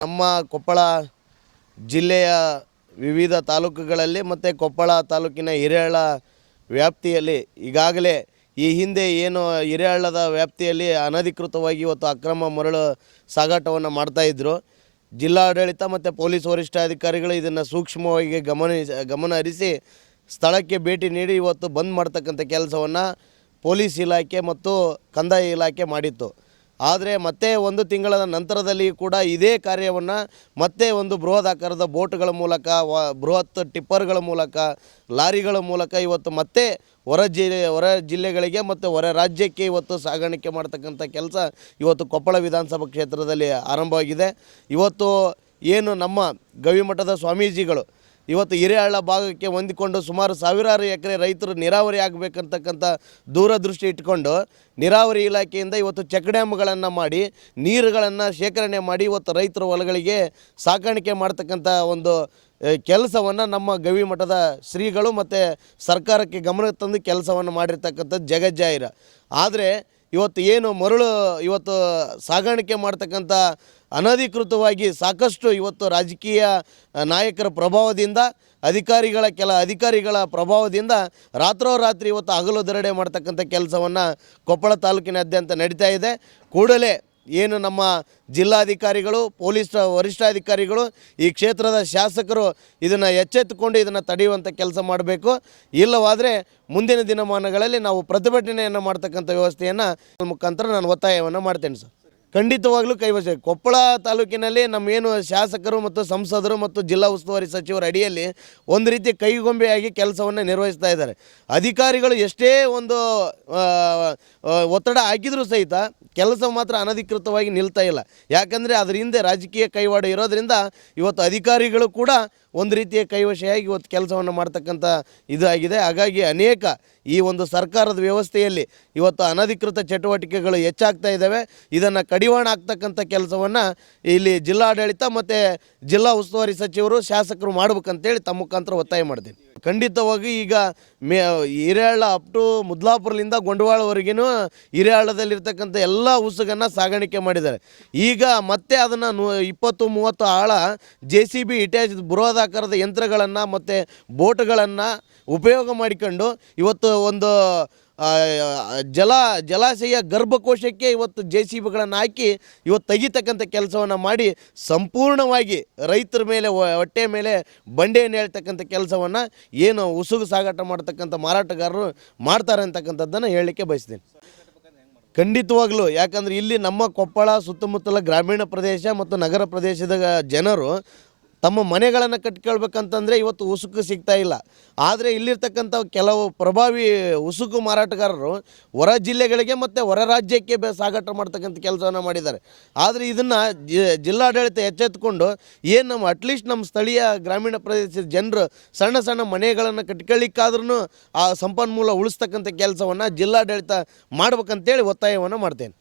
ನಮ್ಮ ಕೊಪ್ಪಳ ಜಿಲ್ಲೆಯ ವಿವಿಧ ತಾಲೂಕುಗಳಲ್ಲಿ ಮತ್ತು ಕೊಪ್ಪಳ ತಾಲೂಕಿನ ಹಿರೇಹಳ್ಳ ವ್ಯಾಪ್ತಿಯಲ್ಲಿ ಈಗಾಗಲೇ ಈ ಹಿಂದೆ ಏನು ಹಿರೇಹಳ್ಳದ ವ್ಯಾಪ್ತಿಯಲ್ಲಿ ಅನಧಿಕೃತವಾಗಿ ಇವತ್ತು ಅಕ್ರಮ ಮರಳು ಸಾಗಾಟವನ್ನು ಮಾಡ್ತಾಯಿದ್ರು ಜಿಲ್ಲಾಡಳಿತ ಮತ್ತು ಪೊಲೀಸ್ ವರಿಷ್ಠಾಧಿಕಾರಿಗಳು ಇದನ್ನು ಸೂಕ್ಷ್ಮವಾಗಿ ಗಮನ ಗಮನ ಹರಿಸಿ ಸ್ಥಳಕ್ಕೆ ಭೇಟಿ ನೀಡಿ ಇವತ್ತು ಬಂದ್ ಮಾಡ್ತಕ್ಕಂಥ ಕೆಲಸವನ್ನು ಪೊಲೀಸ್ ಇಲಾಖೆ ಮತ್ತು ಕಂದಾಯ ಇಲಾಖೆ ಮಾಡಿತ್ತು. ಆದರೆ ಮತ್ತೆ ಒಂದು ತಿಂಗಳ ನಂತರದಲ್ಲಿ ಕೂಡ ಇದೇ ಕಾರ್ಯವನ್ನು ಮತ್ತೆ ಒಂದು ಬೃಹತ್ ಆಕಾರದ ಬೋಟ್ಗಳ ಮೂಲಕ, ವ, ಬೃಹತ್ ಟಿಪ್ಪರ್ಗಳ ಮೂಲಕ, ಲಾರಿಗಳ ಮೂಲಕ ಇವತ್ತು ಮತ್ತೆ ಹೊರ ಜಿಲ್ಲೆ, ಹೊರ ಜಿಲ್ಲೆಗಳಿಗೆ ಮತ್ತು ಹೊರ ರಾಜ್ಯಕ್ಕೆ ಇವತ್ತು ಸಾಗಾಣಿಕೆ ಮಾಡ್ತಕ್ಕಂಥ ಕೆಲಸ ಇವತ್ತು ಕೊಪ್ಪಳ ವಿಧಾನಸಭಾ ಕ್ಷೇತ್ರದಲ್ಲಿ ಆರಂಭವಾಗಿದೆ. ಇವತ್ತು ಏನು ನಮ್ಮ ಗವಿಮಠದ ಸ್ವಾಮೀಜಿಗಳು ಇವತ್ತು ಹಿರೇಹಳ್ಳ ಭಾಗಕ್ಕೆ ಹೊಂದಿಕೊಂಡು ಸುಮಾರು ಸಾವಿರಾರು ಎಕರೆ ರೈತರು ನೀರಾವರಿ ಆಗಬೇಕಂತಕ್ಕಂಥ ದೂರದೃಷ್ಟಿ ಇಟ್ಕೊಂಡು ನೀರಾವರಿ ಇಲಾಖೆಯಿಂದ ಇವತ್ತು ಚೆಕ್ ಡ್ಯಾಮ್ಗಳನ್ನು ಮಾಡಿ, ನೀರುಗಳನ್ನು ಶೇಖರಣೆ ಮಾಡಿ ಇವತ್ತು ರೈತರ ಹೊಲಗಳಿಗೆ ಸಾಕಾಣಿಕೆ ಮಾಡ್ತಕ್ಕಂಥ ಒಂದು ಕೆಲಸವನ್ನು ನಮ್ಮ ಗವಿಮಠದ ಶ್ರೀಗಳು ಮತ್ತು ಸರ್ಕಾರಕ್ಕೆ ಗಮನಕ್ಕೆ ತಂದು ಕೆಲಸವನ್ನು ಮಾಡಿರ್ತಕ್ಕಂಥದ್ದು ಜಗಜ್ಜಾಹಿರ. ಆದರೆ ಇವತ್ತು ಏನು ಮರಳು ಇವತ್ತು ಸಾಗಾಣಿಕೆ ಮಾಡ್ತಕ್ಕಂಥ ಅನಧಿಕೃತವಾಗಿ ಸಾಕಷ್ಟು ಇವತ್ತು ರಾಜಕೀಯ ನಾಯಕರ ಪ್ರಭಾವದಿಂದ, ಅಧಿಕಾರಿಗಳ ಕೆಲ ಅಧಿಕಾರಿಗಳ ಪ್ರಭಾವದಿಂದ ರಾತ್ರೋರಾತ್ರಿ ಇವತ್ತು ಹಗಲು ದರಡೆ ಮಾಡ್ತಕ್ಕಂಥ ಕೆಲಸವನ್ನು ಕೊಪ್ಪಳ ತಾಲೂಕಿನಾದ್ಯಂತ ನಡೀತಾ ಇದೆ. ಕೂಡಲೇ ಏನು ನಮ್ಮ ಜಿಲ್ಲಾಧಿಕಾರಿಗಳು, ಪೊಲೀಸ್ ವರಿಷ್ಠಾಧಿಕಾರಿಗಳು, ಈ ಕ್ಷೇತ್ರದ ಶಾಸಕರು ಇದನ್ನು ಎಚ್ಚೆತ್ತುಕೊಂಡು ಇದನ್ನು ತಡೆಯುವಂಥ ಕೆಲಸ ಮಾಡಬೇಕು. ಇಲ್ಲವಾದರೆ ಮುಂದಿನ ದಿನಮಾನಗಳಲ್ಲಿ ನಾವು ಪ್ರತಿಭಟನೆಯನ್ನು ಮಾಡ್ತಕ್ಕಂಥ ವ್ಯವಸ್ಥೆಯನ್ನು ಮುಖಾಂತರ ನಾನು ಒತ್ತಾಯವನ್ನು ಮಾಡ್ತೇನೆ ಸರ್. ಖಂಡಿತವಾಗ್ಲೂ ಕೈವಶ ಕೊಪ್ಪಳ ತಾಲೂಕಿನಲ್ಲಿ ನಮ್ಮೇನು ಶಾಸಕರು ಮತ್ತು ಸಂಸದರು ಮತ್ತು ಜಿಲ್ಲಾ ಉಸ್ತುವಾರಿ ಸಚಿವರ ಅಡಿಯಲ್ಲಿ ಒಂದು ರೀತಿ ಕೈಗೊಂಬೆಯಾಗಿ ಕೆಲಸವನ್ನು ನಿರ್ವಹಿಸ್ತಾ ಇದ್ದಾರೆ. ಅಧಿಕಾರಿಗಳು ಎಷ್ಟೇ ಒಂದು ಒತ್ತಡ ಹಾಕಿದರೂ ಸಹಿತ ಕೆಲಸ ಮಾತ್ರ ಅನಧಿಕೃತವಾಗಿ ನಿಲ್ತಾ ಇಲ್ಲ. ಯಾಕಂದರೆ ಅದರ ಹಿಂದೆ ರಾಜಕೀಯ ಕೈವಾಡ ಇರೋದರಿಂದ ಇವತ್ತು ಅಧಿಕಾರಿಗಳು ಕೂಡ ಒಂದು ರೀತಿಯ ಕೈವಶೆಯಾಗಿ ಇವತ್ತು ಕೆಲಸವನ್ನು ಮಾಡ್ತಕ್ಕಂಥ ಇದು ಆಗಿದೆ. ಹಾಗಾಗಿ ಅನೇಕ ಈ ಒಂದು ಸರ್ಕಾರದ ವ್ಯವಸ್ಥೆಯಲ್ಲಿ ಇವತ್ತು ಅನಧಿಕೃತ ಚಟುವಟಿಕೆಗಳು ಹೆಚ್ಚಾಗ್ತಾ ಇದ್ದಾವೆ. ಇದನ್ನು ಕಡಿವಾಣ ಆಗ್ತಕ್ಕಂಥ ಕೆಲಸವನ್ನು ಇಲ್ಲಿ ಜಿಲ್ಲಾಡಳಿತ ಮತ್ತು ಜಿಲ್ಲಾ ಉಸ್ತುವಾರಿ ಸಚಿವರು ಶಾಸಕರು ಮಾಡ್ಬೇಕಂತೇಳಿ ತಮ್ಮ ಮುಖಾಂತರ ಒತ್ತಾಯ ಮಾಡ್ತೀನಿ ಖಂಡಿತವಾಗಿ ಈಗ ಮೇ ಹಿರೇಹಳ್ಳ ಅಪ್ ಟು ಮುದ್ಲಾಪುರದಿಂದ ಗೊಂಡವಾಳವರೆಗೂ ಹಿರೇಹಳ್ಳದಲ್ಲಿರ್ತಕ್ಕಂಥ ಎಲ್ಲ ಉಸುಗನ್ನು ಸಾಗಾಣಿಕೆ ಮಾಡಿದ್ದಾರೆ. ಈಗ ಮತ್ತೆ ಅದನ್ನು ನೂ, ಇಪ್ಪತ್ತು ಮೂವತ್ತು ಆಳ ಜೆ ಸಿ ಬಿ ಇಟ್ಯಾಚ್ ಬೃಹದಾಕಾರದ ಯಂತ್ರಗಳನ್ನು ಮತ್ತು ಬೋಟ್ಗಳನ್ನು ಉಪಯೋಗ ಮಾಡಿಕೊಂಡು ಇವತ್ತು ಒಂದು ಜಲ, ಜಲಾಶಯ ಗರ್ಭಕೋಶಕ್ಕೆ ಇವತ್ತು ಜೆ ಸಿ ಬಿಗಳನ್ನು ಹಾಕಿ ಇವತ್ತು ತೆಗಿತಕ್ಕಂಥ ಕೆಲಸವನ್ನು ಮಾಡಿ ಸಂಪೂರ್ಣವಾಗಿ ರೈತರ ಮೇಲೆ ಹೊಟ್ಟೆ ಮೇಲೆ ಬಂಡೆಯನ್ನು ಹೇಳ್ತಕ್ಕಂಥ ಕೆಲಸವನ್ನು ಏನು ಉಸುಗು ಸಾಗಾಟ ಮಾಡ್ತಕ್ಕಂಥ ಮಾರಾಟಗಾರರು ಮಾಡ್ತಾರೆ ಅಂತಕ್ಕಂಥದ್ದನ್ನು ಹೇಳಲಿಕ್ಕೆ ಬಯಸ್ತೀನಿ. ಖಂಡಿತವಾಗ್ಲೂ, ಯಾಕಂದರೆ ಇಲ್ಲಿ ನಮ್ಮ ಕೊಪ್ಪಳ ಸುತ್ತಮುತ್ತಲ ಗ್ರಾಮೀಣ ಪ್ರದೇಶ ಮತ್ತು ನಗರ ಪ್ರದೇಶದ ಜನರು ತಮ್ಮ ಮನೆಗಳನ್ನು ಕಟ್ಕೊಳ್ಬೇಕಂತಂದರೆ ಇವತ್ತು ಉಸುಕು ಸಿಗ್ತಾ ಇಲ್ಲ. ಆದರೆ ಇಲ್ಲಿರ್ತಕ್ಕಂಥ ಕೆಲವು ಪ್ರಭಾವಿ ಉಸುಕು ಮಾರಾಟಗಾರರು ಹೊರ ಜಿಲ್ಲೆಗಳಿಗೆ ಮತ್ತು ಹೊರ ರಾಜ್ಯಕ್ಕೆ ಬೆ ಸಾಗಾಟ ಮಾಡ್ತಕ್ಕಂಥ ಕೆಲಸವನ್ನು ಮಾಡಿದ್ದಾರೆ. ಆದರೆ ಇದನ್ನು ಜಿಲ್ಲಾಡಳಿತ ಎಚ್ಚೆತ್ತುಕೊಂಡು ಏನು ನಮ್ಮ ಅಟ್ಲೀಸ್ಟ್ ನಮ್ಮ ಸ್ಥಳೀಯ ಗ್ರಾಮೀಣ ಪ್ರದೇಶದ ಜನರು ಸಣ್ಣ ಸಣ್ಣ ಮನೆಗಳನ್ನು ಕಟ್ಕೊಳ್ಳಿಕ್ಕಾದ್ರೂ ಆ ಸಂಪನ್ಮೂಲ ಉಳಿಸ್ತಕ್ಕಂಥ ಕೆಲಸವನ್ನು ಜಿಲ್ಲಾಡಳಿತ ಮಾಡ್ಬೇಕಂತೇಳಿ ಒತ್ತಾಯವನ್ನು ಮಾಡ್ತೇನೆ.